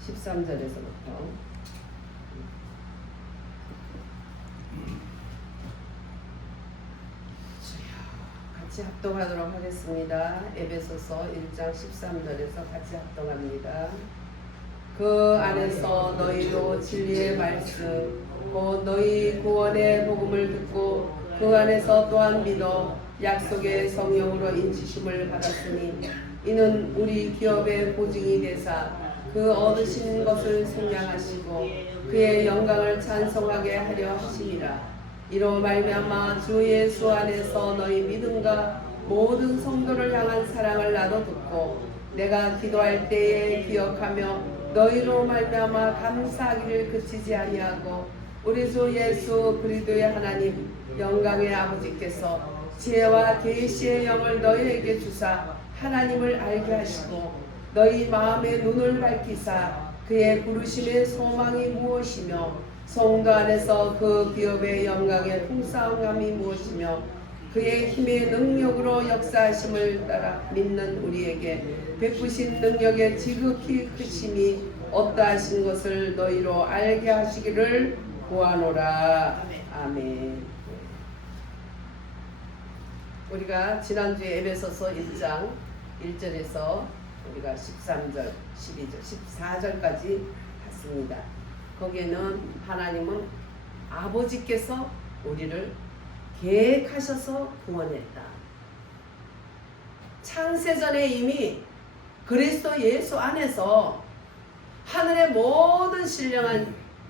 13절에서부터 같이 합동하도록 하겠습니다. 에베소서 1장 13절에서 같이 합동합니다. 그 안에서 너희도 진리의 말씀 곧 너희 구원의 복음을 듣고 그 안에서 또한 믿어 약속의 성령으로 인치심을 받았으니 이는 우리 기업의 보증이 되사 그 얻으신 것을 생략하시고 그의 영광을 찬송하게 하려 하심이라. 이로 말미암아 주 예수 안에서 너희 믿음과 모든 성도를 향한 사랑을 나도 듣고 내가 기도할 때에 기억하며 너희로 말미암아 감사하기를 그치지 아니하고 우리 주 예수 그리스도의 하나님 영광의 아버지께서 지혜와 계시의 영을 너희에게 주사 하나님을 알게 하시고 너희 마음의 눈을 밝히사 그의 부르심의 소망이 무엇이며 성도 안에서 그 기업의 영광의 풍성함이 무엇이며 그의 힘의 능력으로 역사하심을 따라 믿는 우리에게 베푸신 능력의 지극히 크심이 어떠하신 것을 너희로 알게 하시기를 구하노라. 아멘. 우리가 지난주에 에베소서 1장 1절에서 우리가 13절, 12절, 14절까지 봤습니다. 거기에는 하나님은 아버지께서 우리를 계획하셔서 구원했다. 창세전에 이미 그리스도 예수 안에서 하늘의 모든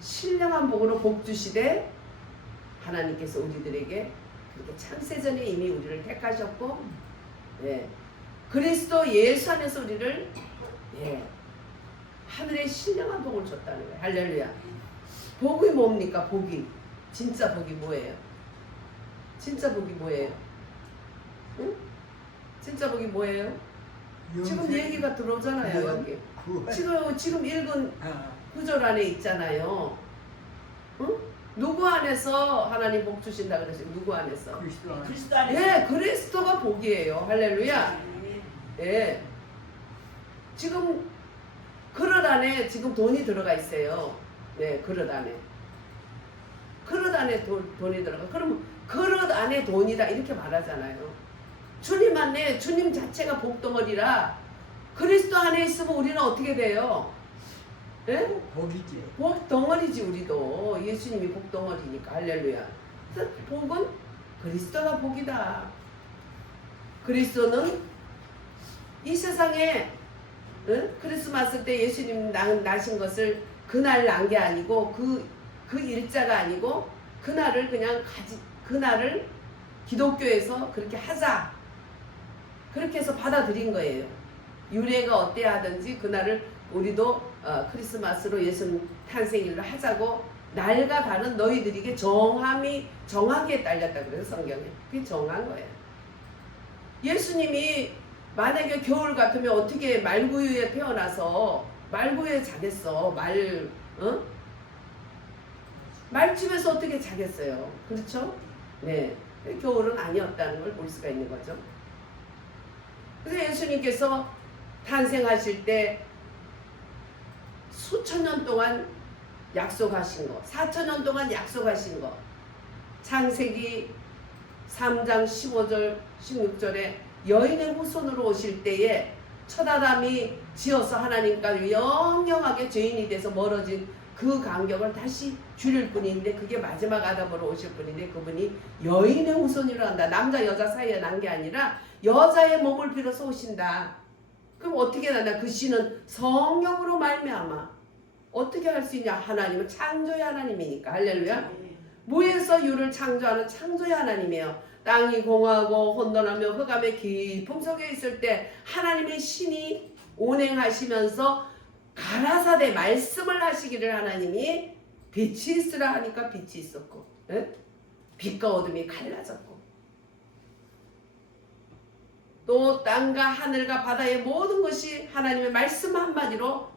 신령한 복으로 복 주시되 하나님께서 우리들에게 그렇게 창세전에 이미 우리를 택하셨고 그리스도 예수 안에서 우리를 하늘의 신령한 복을 줬다는 거예요. 할렐루야. 복이 뭡니까? 복이 진짜 복이 뭐예요? 진짜 복이 뭐예요? 응? 진짜 복이 뭐예요? 지금 얘기가 들어오잖아요. 여기 지금 읽은 구절 안에 있잖아요. 응? 누구 안에서 하나님 복 주신다 그랬어요? 누구 안에서? 그리스도 안에서. 그리스도가 복이에요. 할렐루야. 지금 그릇 안에 지금 돈이 들어가 있어요. 그릇 안에. 그릇 안에 돈이 들어가. 그러면 그릇 안에 돈이다 이렇게 말하잖아요. 주님 안에 주님 자체가 복덩어리라 그리스도 안에 있으면 우리는 어떻게 돼요? 복이지. 복덩어리지 우리도. 예수님이 복덩어리니까. 할렐루야. 그래서 복은 그리스도가 복이다. 그리스도는 이 세상에 크리스마스 때 예수님 나신 것을 그날 난 게 아니고 그 일자가 아니고 그날을 그날을 기독교에서 그렇게 하자 그렇게 해서 받아들인 거예요. 유래가 어때야 하든지 그날을 우리도 크리스마스로 예수님 탄생일로 하자고 날과 다른 너희들에게 정하기에 딸렸다 그래요. 성경에. 그게 정한 거예요. 예수님이 만약에 겨울 같으면 어떻게 말구유에 태어나서 말구유에 자겠어. 말집에서 어떻게 자겠어요. 그렇죠? 겨울은 아니었다는 걸 볼 수가 있는 거죠. 그래서 예수님께서 탄생하실 때 수천 년 동안 약속하신 거, 4,000년 동안 약속하신 거, 창세기 3장 15절, 16절에 여인의 후손으로 오실 때에 첫 아담이 지어서 하나님과 영영하게 죄인이 돼서 멀어진 그 간격을 다시 줄일 분인데 그게 마지막 아담으로 오실 분인데 그분이 여인의 후손이라 한다. 남자 여자 사이에 난 게 아니라 여자의 몸을 빌어서 오신다. 그럼 어떻게 나나? 그 씨는 성령으로 말미암아 어떻게 할 수 있냐? 하나님은 창조의 하나님이니까. 할렐루야. 무에서 유를 창조하는 창조의 하나님이에요. 땅이 공하고 혼돈하며 흑암의 깊음 속에 있을 때 하나님의 신이 운행하시면서 가라사대 말씀을 하시기를 하나님이 빛이 있으라 하니까 빛이 있었고 빛과 어둠이 갈라졌고 또 땅과 하늘과 바다의 모든 것이 하나님의 말씀 한마디로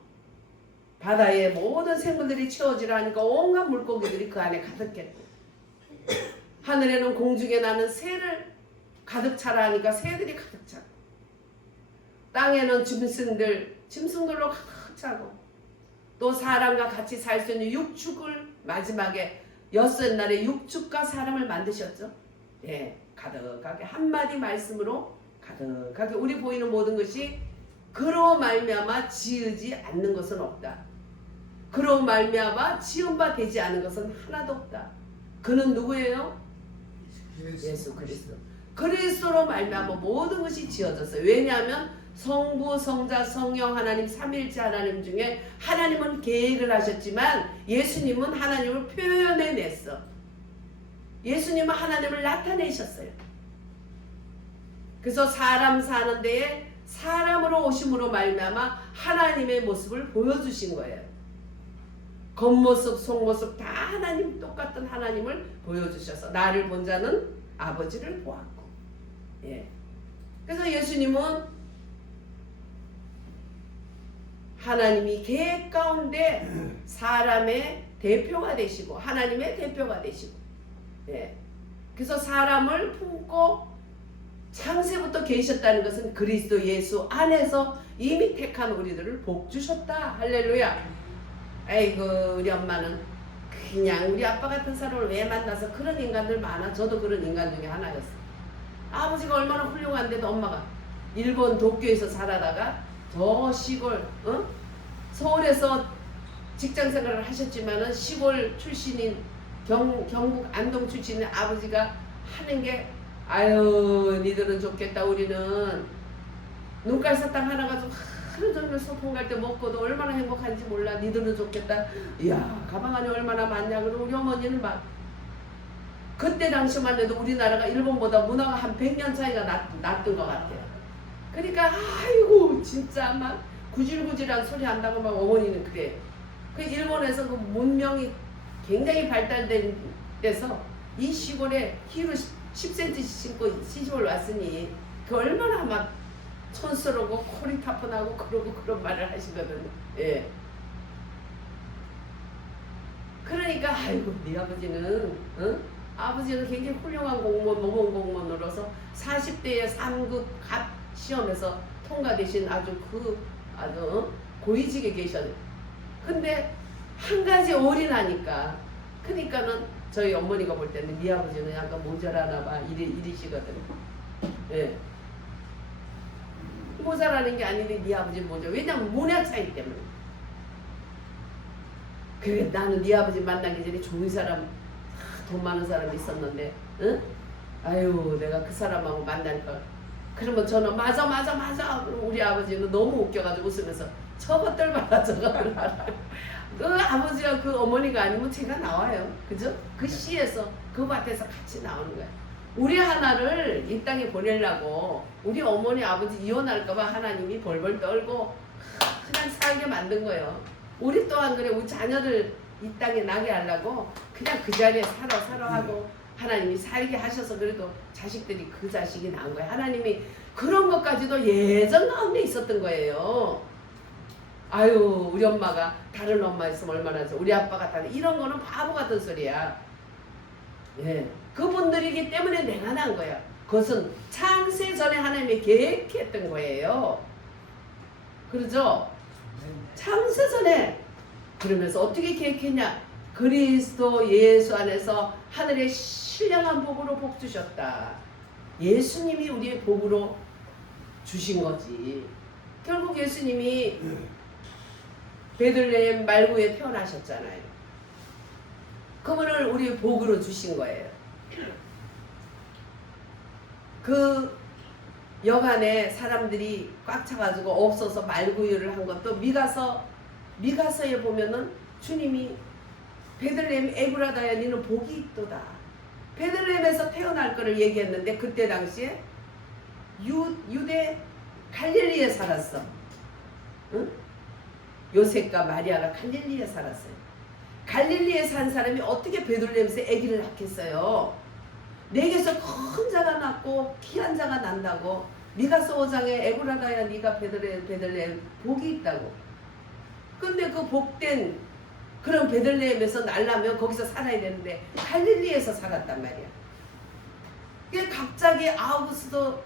바다의 모든 생물들이 채워지라 하니까 온갖 물고기들이 그 안에 가득했고 하늘에는 공중에 나는 새를 가득 차라 하니까 새들이 가득 차고 땅에는 짐승들로 가득 차고 또 사람과 같이 살 수 있는 육축을 마지막에 엿새 날에 육축과 사람을 만드셨죠. 예, 가득하게 한마디 말씀으로 가득하게 우리 보이는 모든 것이 그로 말미암아 지으지 않는 것은 없다. 그로 말미암아 지은 바 되지 않은 것은 하나도 없다. 그는 누구예요? 예수 그리스도. 그리스도로 말미암아 모든 것이 지어졌어요. 왜냐하면 성부, 성자, 성령 하나님 삼일체 하나님 중에 하나님은 계획을 하셨지만 예수님은 하나님을 표현해냈어. 예수님은 하나님을 나타내셨어요. 그래서 사람 사는 데에 사람으로 오심으로 말미암아 하나님의 모습을 보여주신 거예요. 겉모습, 속모습 다 하나님 똑같은 하나님을 보여주셔서 나를 본 자는 아버지를 보았고, 예. 그래서 예수님은 하나님이 계획 가운데 사람의 대표가 되시고 하나님의 대표가 되시고, 예. 그래서 사람을 품고 창세부터 계셨다는 것은 그리스도 예수 안에서 이미 택한 우리들을 복 주셨다. 할렐루야. 아이고 우리 엄마는 그냥 우리 아빠 같은 사람을 왜 만나서 그런 인간들 많아. 저도 그런 인간 중에 하나였어. 아버지가 얼마나 훌륭한데도 엄마가 일본 도쿄에서 살아다가 저 시골 서울에서 직장 생활을 하셨지만은 시골 출신인 경북 안동 출신인 아버지가 하는 게 아유 니들은 좋겠다. 우리는 눈깔 사탕 하나 가지고 하루 종일 소풍 갈 때 먹고도 얼마나 행복한지 몰라. 니들은 좋겠다. 이야 가방 안에 얼마나 많냐. 그리고 우리 어머니는 막 그때 당시만 해도 우리나라가 일본보다 문화가 한 100년 차이가 났던 것 같아요. 그러니까 아이고 진짜 막 구질구질한 소리 한다고 막 어머니는 그래. 그 일본에서 그 문명이 굉장히 발달된 데서 이 시골에 히로 10cm씩 신고 시집을 왔으니 그 얼마나 막 촌스러고 코리 타분하고 그러고 그런 말을 하시거든요. 예. 그러니까 아이고 네 아버지는 아버지는 굉장히 훌륭한 공무원 모범 공무원으로서 40대에 3급 갑 시험에서 통과되신 아주 고위직에 계셨어요. 근데 한 가지 올인하니까 그러니까는 저희 어머니가 볼 때는 네 아버지는 약간 모자라나 봐 이러시거든요. 예. 모자라는 게 아닌데 네 아버지는 모자라. 왜냐면 문화 차이 때문에. 그래 나는 네 아버지 만나기 전에 좋은 사람 돈 많은 사람이 있었는데 응? 아유 내가 그 사람하고 만날걸. 그러면 저는 맞아 그럼 우리 아버지는 너무 웃겨가지고 웃으면서 저것들 봐라 저것들 봐라. 그 아버지와 그 어머니가 아니면 제가 나와요. 그죠? 그 시에서 그 밭에서 같이 나오는 거야. 우리 하나를 이 땅에 보내려고 우리 어머니 아버지 이혼할까봐 하나님이 벌벌 떨고 그냥 살게 만든 거예요. 우리 또한 그래. 우리 자녀들 이 땅에 나게 하려고 그냥 그 자리에 살아 하고 하나님이 살게 하셔서 그래도 자식들이 그 자식이 나은 거예요. 하나님이 그런 것까지도 예전 가운데 있었던 거예요. 아유 우리 엄마가 다른 엄마 있으면 얼마나 좋아. 우리 아빠가 다른 이런 거는 바보 같은 소리야. 예. 그분들이기 때문에 내가 난 거야. 그것은 창세 전에 하나님이 계획했던 거예요. 그러죠? 창세 전에. 그러면서 어떻게 계획했냐? 그리스도 예수 안에서 하늘의 신령한 복으로 복 주셨다. 예수님이 우리의 복으로 주신 거지. 결국 예수님이 베들레헴 말구에 태어나셨잖아요. 그분을 우리 복으로 주신 거예요. 그 여간에 사람들이 꽉 차가지고 없어서 말구유를 한 것도 미가서에 보면은 주님이 베들레헴 에브라다야 니는 복이 있도다. 베들레헴에서 태어날 거를 얘기했는데 그때 당시에 유대 갈릴리에 살았어. 응? 요셉과 마리아가 갈릴리에 살았어요. 갈릴리에 산 사람이 어떻게 베들레헴에서 아기를 낳겠어요? 내게서 큰 자가 낳고 귀한 자가 난다고. 미가서 5장에 에브라다야 네가 베들레헴 복이 있다고. 근데 그 복된 그런 베들레헴에서 날라면 거기서 살아야 되는데 갈릴리에서 살았단 말이야. 그게 갑자기 아우구스도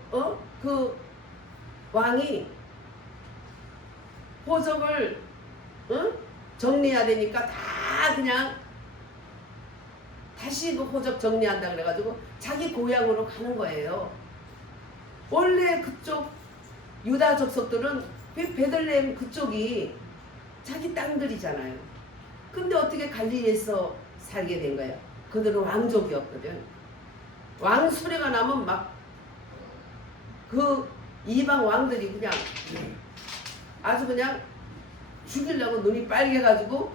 그 왕이 호적을 정리해야 되니까 다 그냥 다시 그 호적 정리한다 그래가지고 자기 고향으로 가는 거예요. 원래 그쪽 유다 족속들은 베들레헴 그쪽이 자기 땅들이잖아요. 근데 어떻게 갈릴리에서 살게 된 거야? 그들은 왕족이었거든. 왕 수레가 나면 막 그 이방 왕들이 그냥 아주 그냥 죽이려고 눈이 빨개가지고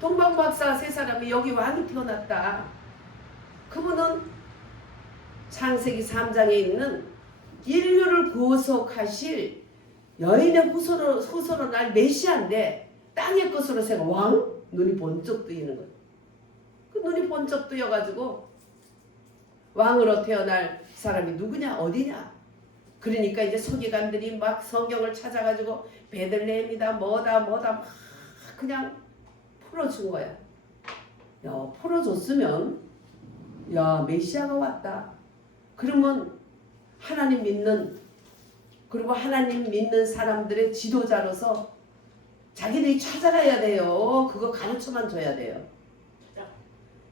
동방박사 세 사람이 여기 왕이 태어났다. 그분은 창세기 3장에 있는 인류를 구속하실 여인의 후손으로 날 메시아인데 땅의 것으로 생각 왕? 눈이 번쩍 뜨이는 거예요. 그 눈이 번쩍 뜨여가지고 왕으로 태어날 사람이 누구냐 어디냐. 그러니까 이제 서기관들이 막 성경을 찾아가지고 베들레헴이다 뭐다 막 그냥 풀어준 거야. 야 풀어줬으면 야 메시아가 왔다. 그러면 하나님 믿는 그리고 하나님 믿는 사람들의 지도자로서 자기들이 찾아가야 돼요. 그거 가르쳐만 줘야 돼요.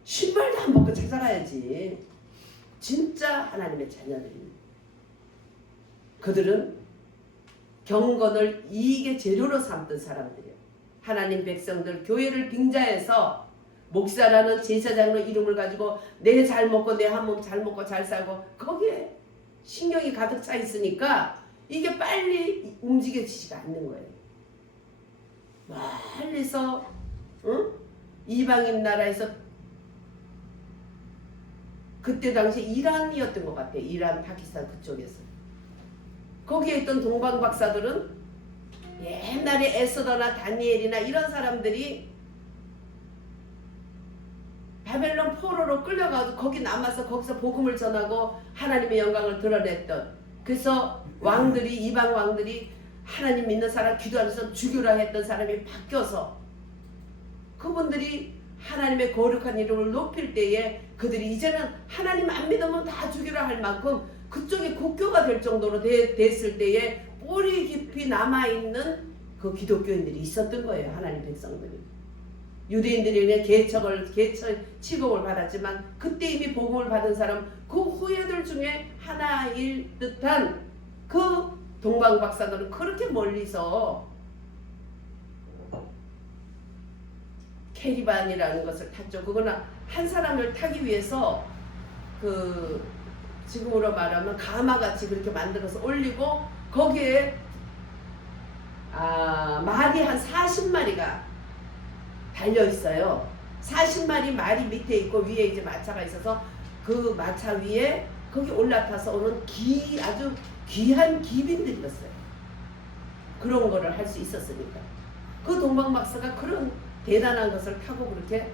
신발도 안 벗고 찾아가야지. 진짜 하나님의 자녀들입니다. 그들은 경건을 이익의 재료로 삼던 사람들이에요. 하나님 백성들 교회를 빙자해서 목사라는 제사장으로 이름을 가지고 내 잘 먹고 내 한 몸 잘 먹고 잘 살고 거기에 신경이 가득 차 있으니까 이게 빨리 움직여지지가 않는 거예요. 멀리서 이방인 나라에서 그때 당시 이란이었던 것 같아요. 이란, 파키스탄 그쪽에서. 거기에 있던 동방 박사들은 옛날에 에스더나 다니엘이나 이런 사람들이 바벨론 포로로 끌려가서 거기 남아서 거기서 복음을 전하고 하나님의 영광을 드러냈던 그래서 왕들이 이방 왕들이 하나님 믿는 사람 기도하면서 죽이라 했던 사람이 바뀌어서 그분들이 하나님의 거룩한 이름을 높일 때에 그들이 이제는 하나님 안 믿으면 다 죽이라 할 만큼 그쪽에 국교가 될 정도로 됐을 때에 뿌리 깊이 남아있는 그 기독교인들이 있었던 거예요. 하나님 백성들이. 유대인들이 취급을 받았지만 그때 이미 복음을 받은 사람 그 후예들 중에 하나일 듯한 그 동방 박사들은 그렇게 멀리서 캐리반이라는 것을 탔죠. 그거는 한 사람을 타기 위해서 그 지금으로 말하면 가마같이 그렇게 만들어서 올리고 거기에 말이 한 40마리가 달려 있어요. 40마리 말이 밑에 있고 위에 이제 마차가 있어서 그 마차 위에 거기 올라타서 오는 아주 귀한 기빈들이었어요. 그런 거를 할 수 있었으니까. 그 동방박사가 그런 대단한 것을 타고 그렇게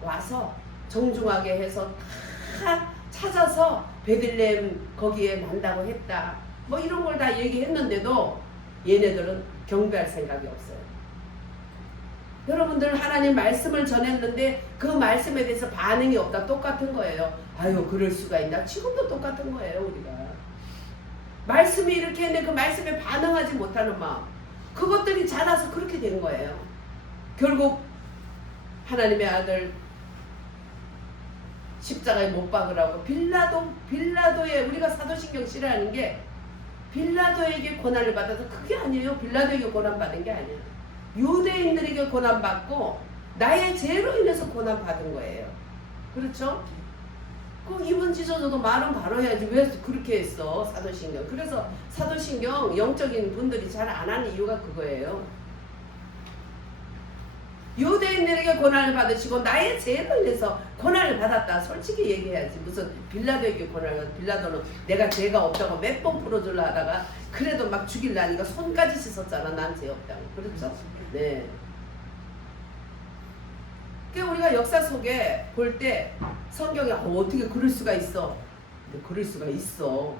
와서 정중하게 해서 다 찾아서 베들레헴 거기에 난다고 했다. 뭐 이런 걸 다 얘기했는데도 얘네들은 경배할 생각이 없어요. 여러분들 하나님 말씀을 전했는데 그 말씀에 대해서 반응이 없다. 똑같은 거예요. 아유 그럴 수가 있나? 지금도 똑같은 거예요. 우리가. 말씀이 이렇게 했는데 그 말씀에 반응하지 못하는 마음. 그것들이 자라서 그렇게 된 거예요. 결국 하나님의 아들 십자가에 못 박으라고 빌라도에 우리가 사도신경 싫어하는 게 빌라도에게 고난을 받아서 그게 아니에요. 빌라도에게 고난 받은 게 아니에요. 유대인들에게 고난 받고 나의 죄로 인해서 고난 받은 거예요. 그렇죠? 그 이분 지저도 말은 바로 해야지 왜 그렇게 했어 사도신경. 그래서 사도신경 영적인 분들이 잘 안 하는 이유가 그거예요. 유대인들에게 고난을 받으시고 나의 죄로 인해서 고난을 받았다. 솔직히 얘기해야지. 무슨 빌라도에게 고난을 빌라도는 내가 죄가 없다고 몇 번 풀어주려 하다가 그래도 막 죽일라니까 손까지 씻었잖아. 난 죄 없다고. 그렇죠? 네. 그러니까 우리가 역사 속에 볼 때 성경에 어떻게 그럴 수가 있어. 근데 그럴 수가 있어.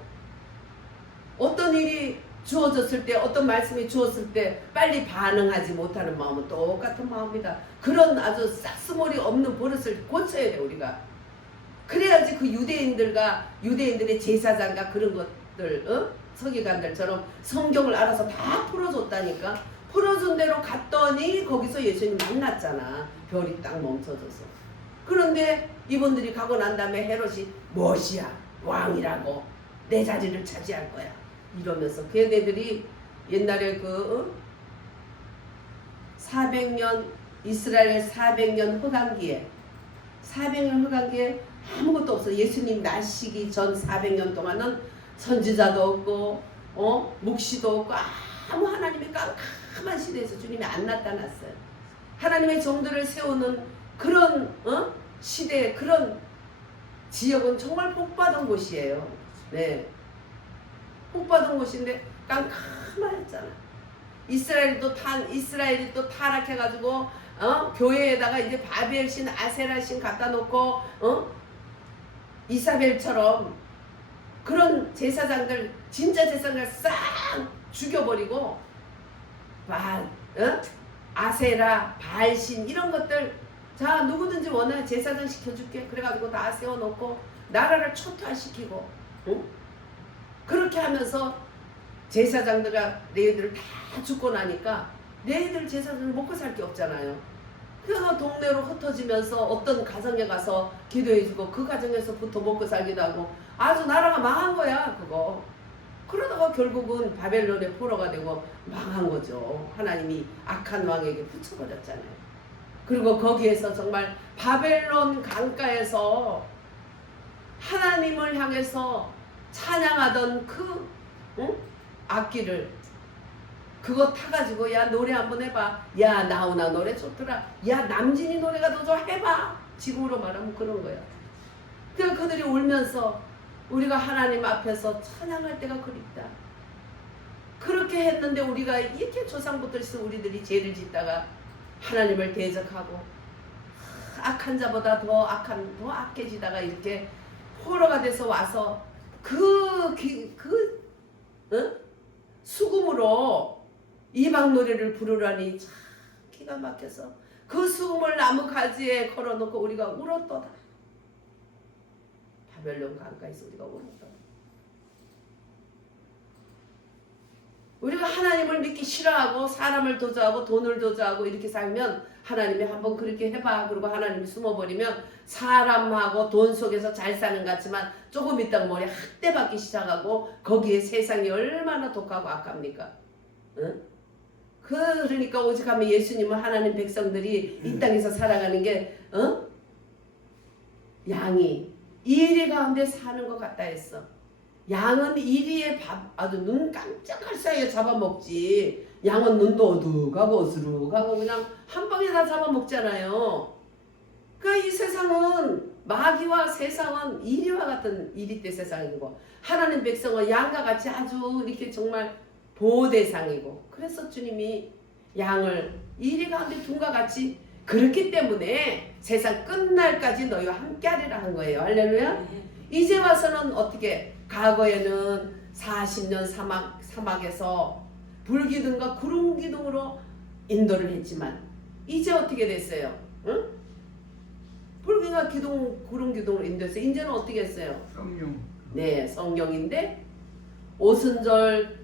어떤 일이 주어졌을 때 어떤 말씀이 주었을 때 빨리 반응하지 못하는 마음은 똑같은 마음이다. 그런 아주 싹스머리 없는 버릇을 고쳐야 돼 우리가. 그래야지 그 유대인들의 제사장과 그런 것들 서기관들처럼 성경을 알아서 다 풀어줬다니까. 풀어준 대로 갔더니 거기서 예수님 만났잖아. 별이 딱 멈춰져서. 그런데 이분들이 가고 난 다음에 헤롯이 무엇이야? 왕이라고 내 자리를 차지할 거야. 이러면서 걔네들이 옛날에 400년 이스라엘 400년 흑암기에 400년 흑암기에 아무것도 없어. 예수님 나시기 전 400년 동안은 선지자도 없고 묵시도 없고 아무 하나님의 깜깜한 시대에서 주님이 안 나타났어요. 하나님의 종들을 세우는 그런 시대 그런 지역은 정말 복받은 곳이에요. 네, 복받은 곳인데 깜깜하였잖아. 이스라엘이 또 타락해가지고 교회에다가 이제 바벨신 아세라신 갖다 놓고 이사벨처럼 그런 제사장들 진짜 제사장들 싹 죽여버리고 아세라 바알신 이런 것들 자 누구든지 원하는 제사장 시켜줄게 그래가지고 다 세워놓고 나라를 초토화시키고 그렇게 하면서 제사장들과 레위들을 다 죽고 나니까 레위들 제사장들 먹고 살 게 없잖아요. 그래서 동네로 흩어지면서 어떤 가정에 가서 기도해주고 그 가정에서부터 먹고 살기도 하고 아주 나라가 망한 거야 그거. 그러다가 결국은 바벨론의 포로가 되고 망한 거죠. 하나님이 악한 왕에게 붙여버렸잖아요. 그리고 거기에서 정말 바벨론 강가에서 하나님을 향해서 찬양하던 그 악기를 그거 타가지고 야 노래 한번 해봐. 야 나훈아 노래 좋더라. 야 남진이 노래가 더 좋아 해봐. 지금으로 말하면 그런 거야. 그러니까 그들이 울면서 우리가 하나님 앞에서 찬양할 때가 그립다. 그렇게 했는데 우리가 이렇게 조상부터 우리들이 죄를 짓다가 하나님을 대적하고 악한 자보다 더 악해지다가 이렇게 포로가 돼서 와서 수금으로 이방 노래를 부르라니 참 기가 막혀서 그 수금을 나무 가지에 걸어놓고 우리가 울었도다. 바벨론 강가에서 우리가 울었도다. 우리가 하나님을 믿기 싫어하고 사람을 도저하고 돈을 도저하고 이렇게 살면 하나님이 한번 그렇게 해봐. 그리고 하나님이 숨어버리면 사람하고 돈 속에서 잘 사는 것 같지만 조금 있다가 머리 학대 받기 시작하고 거기에 세상이 얼마나 독하고 악합니까? 응? 그러니까 오직하면 예수님은 하나님 백성들이 이 땅에서 살아가는 게 양이 이리 가운데 사는 것 같다 했어. 양은 이리에 아주 눈 깜짝할 사이에 잡아먹지. 양은 눈도 어둑하고 어스룩하고 그냥 한 방에 다 잡아먹잖아요. 그러니까 이 세상은 마귀와 세상은 이리와 같은 이리때 세상이고 하나님 백성은 양과 같이 아주 이렇게 정말 보호 대상이고 그래서 주님이 양을 이리 가운데 둔과 같이 그렇기 때문에 세상 끝날까지 너희와 함께하리라 한 거예요. 할렐루야. 이제 와서는 어떻게 과거에는 40년 사막에서 불기둥과 구름기둥으로 인도를 했지만 이제 어떻게 됐어요? 응? 불기둥과 구름기둥으로 인도해서 이제는 어떻게 했어요? 성령. 네, 성령인데 오순절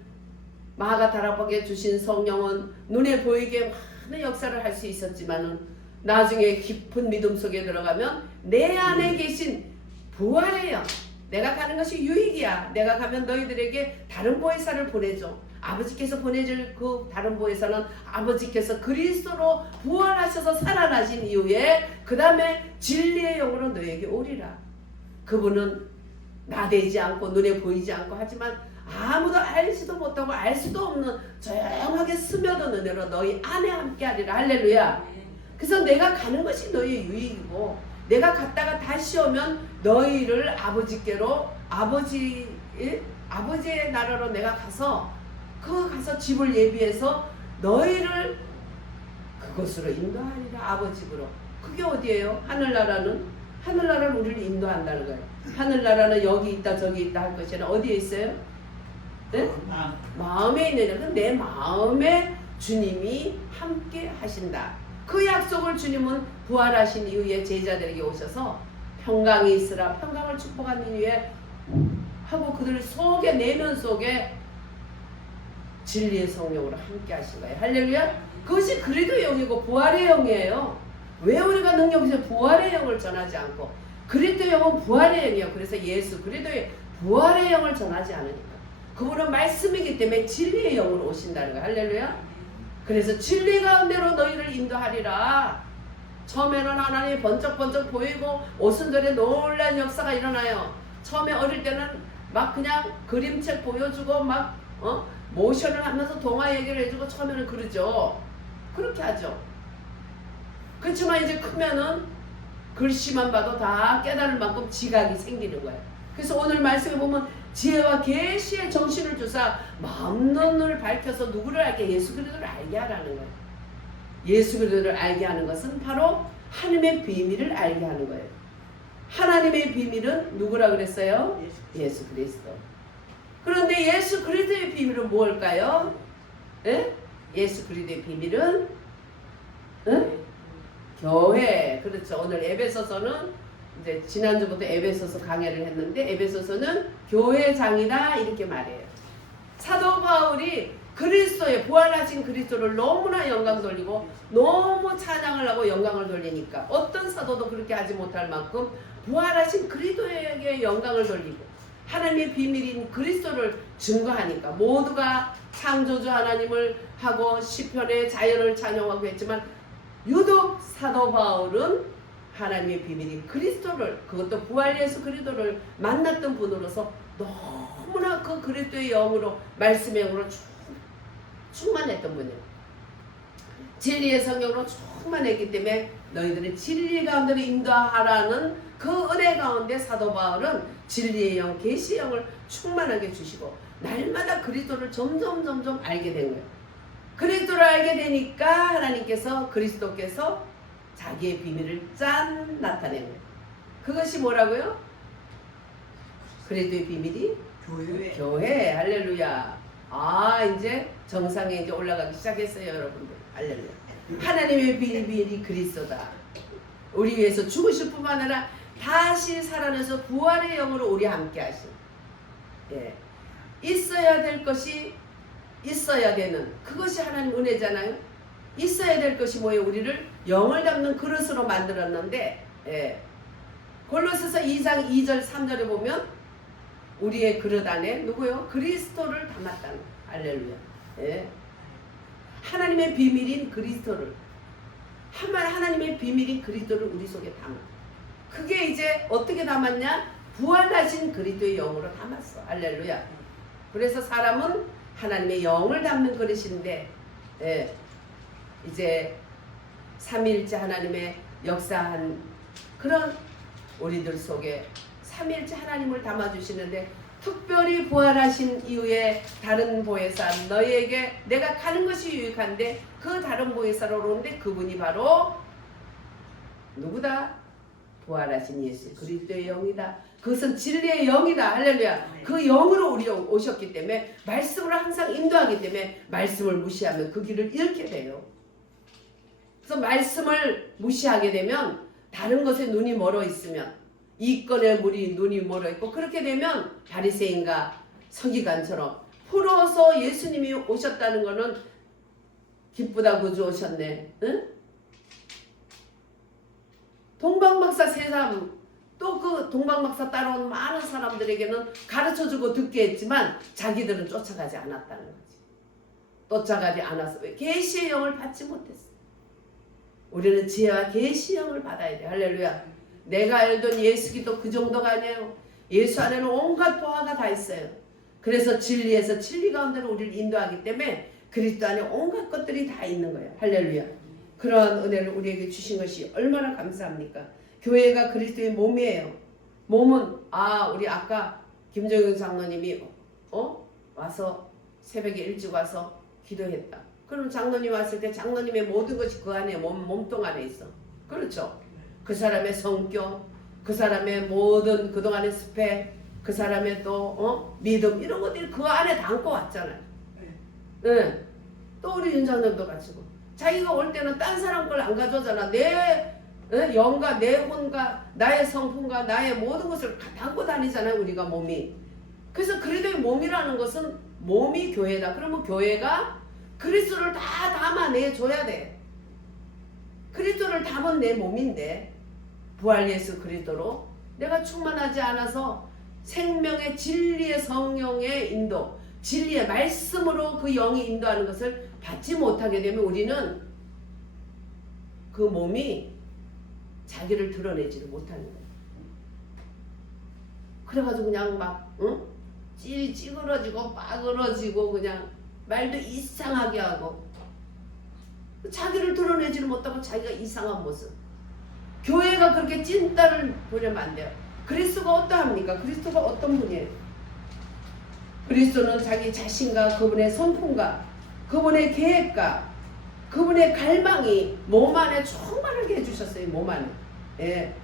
마가다락방에 주신 성령은 눈에 보이게 많은 역사를 할 수 있었지만은 나중에 깊은 믿음 속에 들어가면 내 안에 계신 부활해요. 내가 가는 것이 유익이야. 내가 가면 너희들에게 다른 보혜사를 보내줘. 아버지께서 보내줄 그 다른 보혜사는 아버지께서 그리스도로 부활하셔서 살아나신 이후에 그 다음에 진리의 영으로 너희에게 오리라. 그분은 나대지 않고 눈에 보이지 않고 하지만 아무도 알지도 못하고 알 수도 없는 조용하게 스며든 은혜로 너희 안에 함께하리라. 할렐루야. 그래서 내가 가는 것이 너희의 유익이고 내가 갔다가 다시 오면 너희를 아버지께로 아버지의 나라로 내가 가서 가서 집을 예비해서 너희를 그곳으로 인도하리라. 아버지로. 그게 어디예요? 하늘나라는 우리를 인도한다는 거예요. 하늘나라는 여기 있다 저기 있다 할 것이 아니라 어디에 있어요? 네? 마음에 있는 내 마음에 주님이 함께 하신다. 그 약속을 주님은 부활하신 이후에 제자들에게 오셔서 평강이 있으라 평강을 축복한 이후에 하고 그들 속에 내면 속에 진리의 성령으로 함께 하신 거예요. 할렐루야. 그것이 그리스도의 영이고 부활의 영이에요. 왜 우리가 능력에서 부활의 영을 전하지 않고 그리스도의 영은 부활의 영이에요. 그래서 예수 그리스도의 부활의 영을 전하지 않으니까 그분은 말씀이기 때문에 진리의 영으로 오신다는 거예요. 할렐루야. 그래서 진리 가운데로 너희를 인도하리라. 처음에는 하나님이 번쩍번쩍 보이고 오순절에 놀란 역사가 일어나요. 처음에 어릴 때는 막 그냥 그림책 보여주고 막 모션을 하면서 동화 얘기를 해주고 처음에는 그러죠. 그렇게 하죠. 그렇지만 이제 크면은 글씨만 봐도 다 깨달을 만큼 지각이 생기는 거예요. 그래서 오늘 말씀에 보면 지혜와 계시의 정신을 주사 마음눈을 밝혀서 누구를 알게? 예수 그리스도를 알게 하라는 거예요. 예수 그리스도를 알게 하는 것은 바로 하나님의 비밀을 알게 하는 거예요. 하나님의 비밀은 누구라 그랬어요? 예수 그리스도. 그런데 예수 그리스도의 비밀은 뭘까요? 예? 예수 그리스도의 비밀은 교회. 그렇죠. 오늘 에베소서는 이제 지난주부터 에베소서 강의를 했는데 에베소서는 교회장이다 이렇게 말해요. 사도 바울이 그리스도의 부활하신 그리스도를 너무나 영광 돌리고 너무 찬양을 하고 영광을 돌리니까 어떤 사도도 그렇게 하지 못할 만큼 부활하신 그리스도에게 영광을 돌리고 하나님의 비밀인 그리스도를 증거하니까 모두가 창조주 하나님을 하고 시편의 자연을 찬양하고 했지만 유독 사도 바울은 하나님의 비밀인 그리스도를 그것도 부활 예수 그리스도를 만났던 분으로서 너무나 그 그리스도의 영으로 말씀의 영으로 충만했던 분이에요. 진리의 성령으로 충만했기 때문에 너희들은 진리 가운데로 인도하라는 그 은혜 가운데 사도 바울은 진리의 영, 계시의 영을 충만하게 주시고 날마다 그리스도를 점점 알게 된 거예요. 그리스도를 알게 되니까 하나님께서 그리스도께서 자기의 비밀을 짠 나타낸 거예요. 그것이 뭐라고요? 그리스도의 비밀이 교회. 할렐루야. 아 이제 정상에 이제 올라가기 시작했어요, 여러분들. 할렐루야. 하나님의 비밀이 그리스도다. 우리 위해서 죽으실 뿐만 아니라 다시 살아나서 부활의 영으로 우리 함께 하신. 예. 있어야 될 것이 있어야 되는 그것이 하나님 은혜잖아요. 있어야 될 것이 뭐예요? 우리를 영을 담는 그릇으로 만들었는데 예. 골로새서 2장 2절 3절에 보면 우리의 그릇 안에 누구요? 그리스도를 담았다는 할렐루야. 예. 하나님의 비밀인 그리스도를 하나님의 비밀인 그리스도를 우리 속에 담아. 그게 이제 어떻게 담았냐? 부활하신 그리스도의 영으로 담았어. 할렐루야. 그래서 사람은 하나님의 영을 담는 그릇인데 예. 이제 삼위일체 하나님의 역사한 그런 우리들 속에 삼위일체 하나님을 담아주시는데 특별히 부활하신 이후에 다른 보혜사 너희에게 내가 가는 것이 유익한데 그 다른 보혜사로 오는데 그분이 바로 누구다? 부활하신 예수 그리스도의 영이다. 그것은 진리의 영이다. 할렐루야. 그 영으로 우리 오셨기 때문에 말씀으로 항상 인도하기 때문에 말씀을 무시하면 그 길을 잃게 돼요. 그래서 말씀을 무시하게 되면 다른 것에 눈이 멀어 있으면 이권의 물이 눈이 멀어 있고 그렇게 되면 바리새인과 서기관처럼 풀어서 예수님이 오셨다는 것은 기쁘다 구주 오셨네. 응? 동방박사 세 사람 또 그 동방박사 따라온 많은 사람들에게는 가르쳐주고 듣게 했지만 자기들은 쫓아가지 않았다는 거지. 쫓아가지 않았어. 왜? 계시의 영을 받지 못했어. 우리는 지혜와 계시의 영을 받아야 돼. 할렐루야. 내가 알던 예수 기도 그 정도가 아니에요. 예수 안에는 온갖 보화가 다 있어요. 그래서 진리에서 진리 가운데로 우리를 인도하기 때문에 그리스도 안에 온갖 것들이 다 있는 거예요. 할렐루야. 그런 은혜를 우리에게 주신 것이 얼마나 감사합니까? 교회가 그리스도의 몸이에요. 몸은 우리 아까 김정은 장로님이 와서 새벽에 일찍 와서 기도했다. 그럼 장로님 왔을 때 장로님의 모든 것이 그 안에 몸통 안에 있어. 그렇죠? 그 사람의 성격, 그 사람의 모든 그동안의 스펙, 그 사람의 또 믿음 이런 것들이 그 안에 담고 왔잖아요. 네. 또 우리 윤 장로님도 가지고 자기가 올 때는 딴 사람 걸 안 가져오잖아. 내 영과 내 혼과 나의 성품과 나의 모든 것을 담고 다니잖아요. 우리가 몸이. 그래서 그리스도의 몸이라는 것은 몸이 교회다. 그러면 교회가 그리스도를 다 담아내줘야 돼. 그리스도를 담은 내 몸인데 부활 예수 그리스도로 내가 충만하지 않아서 생명의 진리의 성령의 인도, 진리의 말씀으로 그 영이 인도하는 것을 받지 못하게 되면 우리는 그 몸이 자기를 드러내지를 못하는 거예요. 그래가지고 그냥 막 찌그러지고 빠그러지고 그냥 말도 이상하게 하고 자기를 드러내지를 못하고 자기가 이상한 모습. 교회가 그렇게 찐따를 보려면 안 돼요. 그리스도가 어떠합니까? 그리스도가 어떤 분이에요? 그리스도는 자기 자신과 그분의 성품과 그분의 계획과 그분의 갈망이 몸 안에 충만하게 해주셨어요. 몸 안에. 예.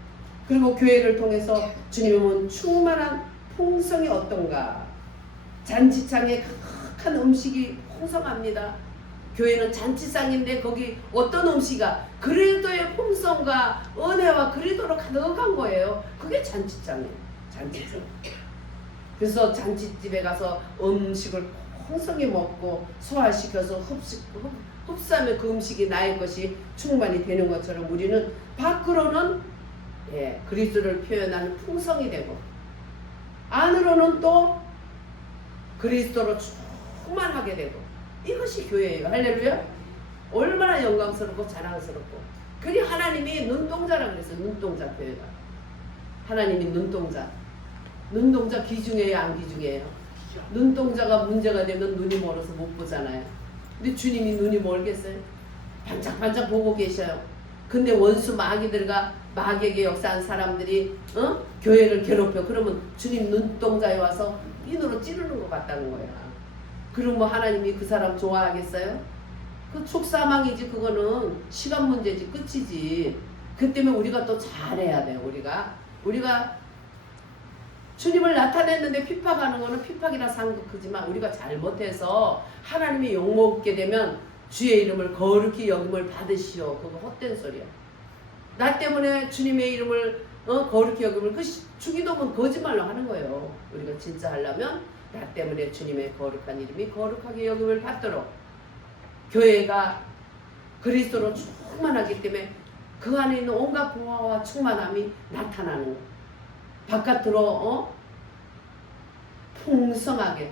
그리고 교회를 통해서 주님은 충만한 풍성이 어떤가. 잔치상에 각한 음식이 풍성합니다. 교회는 잔치상인데 거기 어떤 음식이가 그리스도의 풍성과 은혜와 그리스도로 가득한 거예요. 그게 잔치상이에요. 잔치상. 그래서 잔치집에 가서 음식을 풍성히 먹고 소화시켜서 흡수하면 그 음식이 나의 것이 충만히 되는 것처럼 우리는 밖으로는 그리스도를 표현하는 풍성이 되고 안으로는 또 그리스도로 충만하게 되고 이것이 교회예요. 할렐루야. 얼마나 영광스럽고 자랑스럽고. 그리 하나님이 눈동자라 그랬어요. 눈동자 교회가. 하나님이 눈동자. 눈동자 귀중해요, 안 귀중해요? 눈동자가 문제가 되면 눈이 멀어서 못 보잖아요. 근데 주님이 눈이 멀겠어요? 반짝반짝 보고 계셔요. 근데 원수 마귀들과 마귀에게 역사한 사람들이 교회를 괴롭혀. 그러면 주님 눈동자에 와서 인으로 찌르는 것 같다는 거야. 그럼 뭐 하나님이 그 사람 좋아하겠어요? 그 촉사망이지. 그거는 시간 문제지. 끝이지. 그 때문에 우리가 또 잘해야 돼요. 우리가 주님을 나타냈는데 핍박하는 거는 핍박이라 상극하지만 우리가 잘못해서 하나님이 욕먹게 되면 주의 이름을 거룩히 여김을 받으시오. 그거 헛된 소리야. 나 때문에 주님의 이름을 거룩히 여김을 그 주기도문 거짓말로 하는 거예요. 우리가 진짜 하려면 나 때문에 주님의 거룩한 이름이 거룩하게 여김을 받도록 교회가 그리스도로 충만하기 때문에 그 안에 있는 온갖 보화와 충만함이 나타나는 거예요. 바깥으로 풍성하게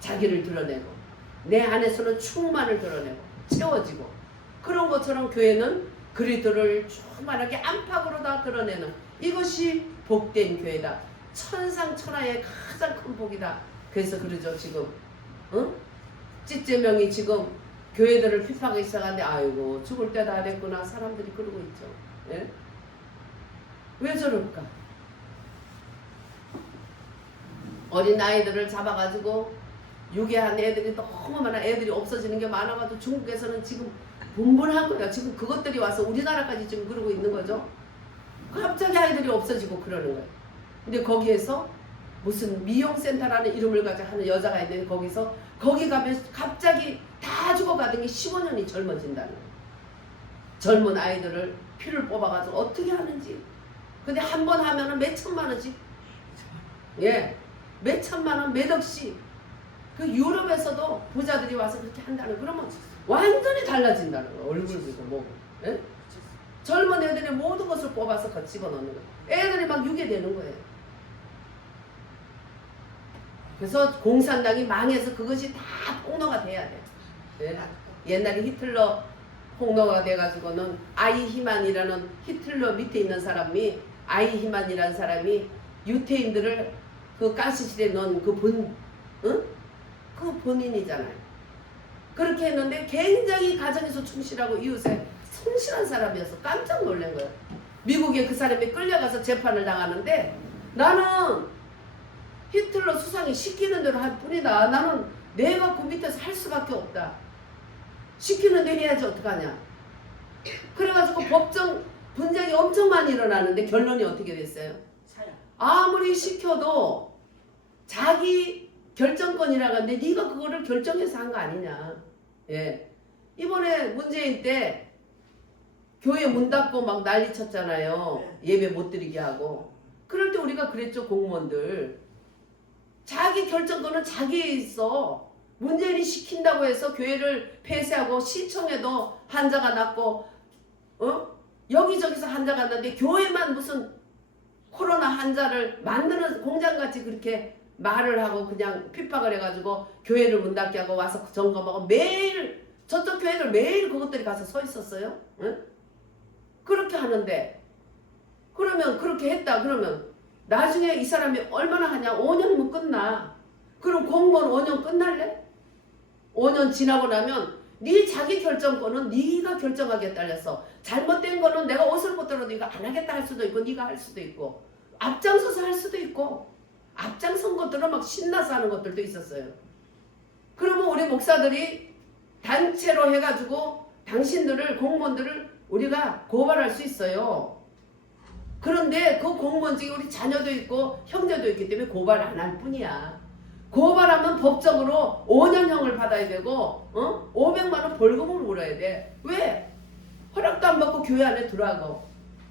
자기를 드러내고 내 안에서는 충만을 드러내고 채워지고 그런 것처럼 교회는 그리스도를 충만하게 안팎으로 다 드러내는 이것이 복된 교회다. 천상천하의 가장 큰 복이다. 그래서 그러죠. 지금 찌째명이 지금 교회들을 핍박하기 시작하는데 아이고 죽을 때 다 됐구나 사람들이 그러고 있죠. 예? 왜 저럴까? 어린 아이들을 잡아가지고 유괴한 애들이 너무 많아. 애들이 없어지는 게 많아가지고 중국에서는 지금 분분한 거야. 지금 그것들이 와서 우리나라까지 지금 그러고 있는 거죠. 갑자기 아이들이 없어지고 그러는 거예요. 근데 거기에서 무슨 미용센터라는 이름을 가지고 하는 여자가 있는데 거기 가면 갑자기 다 죽어가더니 15년이 젊어진다는 거예요. 젊은 아이들을 피를 뽑아가지고 어떻게 하는지. 근데 한 번 하면은 몇 천만 원씩. 예. 몇 천만 원, 몇 억씩. 그 유럽에서도 부자들이 와서 그렇게 한다는 그러면 완전히 달라진다는 거예요. 얼굴도 뭐고. 예? 젊은 애들이 모든 것을 뽑아서 거 집어넣는 거예요. 애들이 막 유괴되는 거예요. 그래서 공산당이 망해서 그것이 다 폭로가 돼야 돼. 예? 옛날에 히틀러 폭로가 돼가지고는 아이히만이라는 히틀러 밑에 있는 사람이 아이히만이라는 사람이 유태인들을 그 가스실에 넣은 그 본인이잖아요. 그렇게 했는데 굉장히 가정에서 충실하고 이웃에 성실한 사람이어서 깜짝 놀란 거예요. 미국에 그 사람이 끌려가서 재판을 당하는데 나는 히틀러 수상이 시키는 대로 할 뿐이다. 나는 내가 그 밑에서 할 수밖에 없다. 시키는 대로 해야지 어떡하냐. 그래가지고 법정 분쟁이 엄청 많이 일어나는데 결론이 어떻게 됐어요? 아무리 시켜도 자기 결정권이라고 하는데 네가 그거를 결정해서 한 거 아니냐. 예. 이번에 문재인 때 교회 문 닫고 막 난리 쳤잖아요. 예배 못 드리게 하고. 그럴 때 우리가 그랬죠. 공무원들. 자기 결정권은 자기에 있어. 문재인이 시킨다고 해서 교회를 폐쇄하고 시청에도 환자가 났고 여기저기서 환자가 났는데 교회만 무슨 코로나 환자를 만드는 공장같이 그렇게 말을 하고 그냥 핍박을 해가지고 교회를 문 닫게 하고 와서 점검하고 매일 저쪽 교회들 매일 그것들이 가서 서 있었어요. 응? 그렇게 하는데 그러면 그렇게 했다 그러면 나중에 이 사람이 얼마나 하냐? 5년이면 끝나. 그럼 공무원 5년 끝날래? 5년 지나고 나면 네 자기 결정권은 네가 결정하기에 딸렸어. 잘못된 거는 내가 옷을 벗더라도 이거 안 하겠다 할 수도 있고 네가 할 수도 있고 앞장서서 할 수도 있고 앞장선 것들은 막 신나서 하는 것들도 있었어요. 그러면 우리 목사들이 단체로 해가지고 당신들을 공무원들을 우리가 고발할 수 있어요. 그런데 그 공무원 중에 우리 자녀도 있고 형제도 있기 때문에 고발 안 할 뿐이야. 고발하면 법적으로 5년형을 받아야 되고 500만 원 벌금을 물어야 돼. 왜? 허락도 안 받고 교회 안에 들어가고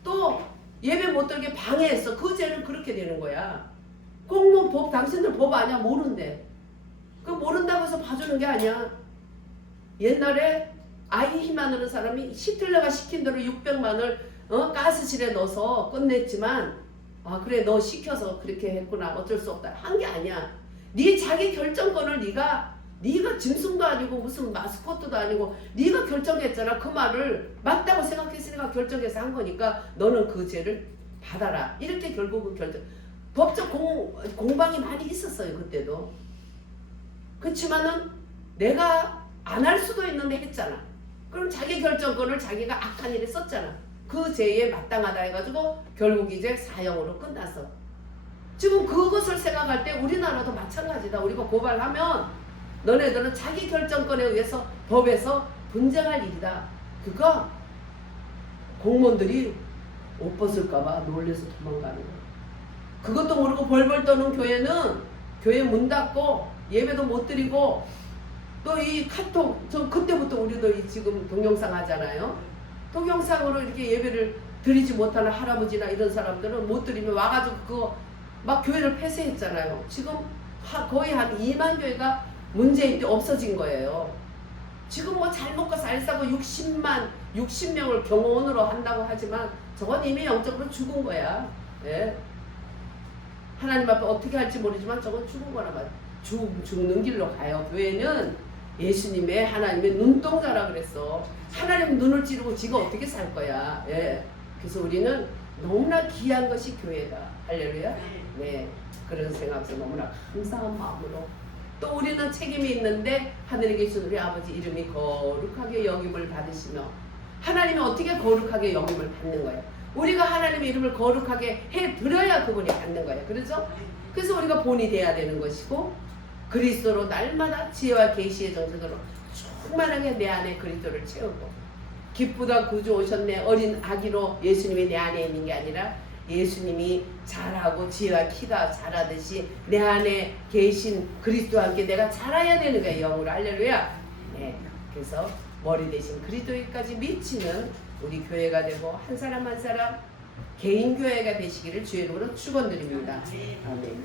또 예배 못 들게 방해했어. 그 죄는 그렇게 되는 거야. 공무원 법 당신들 법 아냐? 모른대. 그 모른다고 해서 봐주는 게 아니야. 옛날에 아이 힘하는 사람이 히틀러가 시킨 대로 600만 원을 가스실에 넣어서 끝냈지만 아 그래 너 시켜서 그렇게 했구나 어쩔 수 없다 한 게 아니야. 네 자기 결정권을 네가 짐승도 아니고 무슨 마스코트도 아니고 네가 결정했잖아. 그 말을 맞다고 생각했으니까 결정해서 한 거니까 너는 그 죄를 받아라. 이렇게 결국은 법적 공방이 많이 있었어요. 그때도. 그렇지만은 내가 안 할 수도 있는데 했잖아. 그럼 자기 결정권을 자기가 악한 일에 썼잖아. 그 죄에 마땅하다 해가지고 결국 이제 사형으로 끝났어. 지금 그것을 생각할 때 우리나라도 마찬가지다. 우리가 고발하면 너네들은 자기 결정권에 의해서 법에서 분쟁할 일이다. 그거 공무원들이 옷 벗을까봐 놀래서 도망가는 거야. 그것도 모르고 벌벌 떠는 교회는 교회 문 닫고 예배도 못 드리고 또 이 카톡 저 그때부터 우리도 지금 동영상 하잖아요. 동영상으로 이렇게 예배를 드리지 못하는 할아버지나 이런 사람들은 못 드리면 와가지고 그거 막 교회를 폐쇄했잖아요. 지금 거의 한 2만 교회가 문재인 때 없어진 거예요. 지금 뭐 잘 먹고 잘 사고 60명을 경호원으로 한다고 하지만 저건 이미 영적으로 죽은 거야. 예. 하나님 앞에 어떻게 할지 모르지만 저건 죽은 거나 봐. 죽는 길로 가요. 교회는 예수님의 하나님의 눈동자라 그랬어. 하나님 눈을 찌르고 지가 어떻게 살 거야. 예. 그래서 우리는 너무나 귀한 것이 교회다. 할렐루야. 네. 그런 생각에서 너무나 감사한 마음으로 또 우리는 책임이 있는데 하늘에 계신 우리 아버지 이름이 거룩하게 여김을 받으시며 하나님이 어떻게 거룩하게 여김을 받는 거예요. 우리가 하나님의 이름을 거룩하게 해드려야 그분이 받는 거예요. 그렇죠? 그래서 우리가 본이 돼야 되는 것이고 그리스도로 날마다 지혜와 계시의 정서로 충만하게 내 안에 그리스도를 채우고 기쁘다 구주 오셨네 어린 아기로 예수님이 내 안에 있는 게 아니라 예수님이 자라고 지혜와 키가 자라듯이 내 안에 계신 그리스도와 함께 내가 자라야 되는 거예요. 영으로 할렐루야. 네. 그래서 머리 대신 그리스도에까지 미치는 우리 교회가 되고 한 사람 한 사람 개인 교회가 되시기를 주의 이름으로 축원드립니다. 아멘.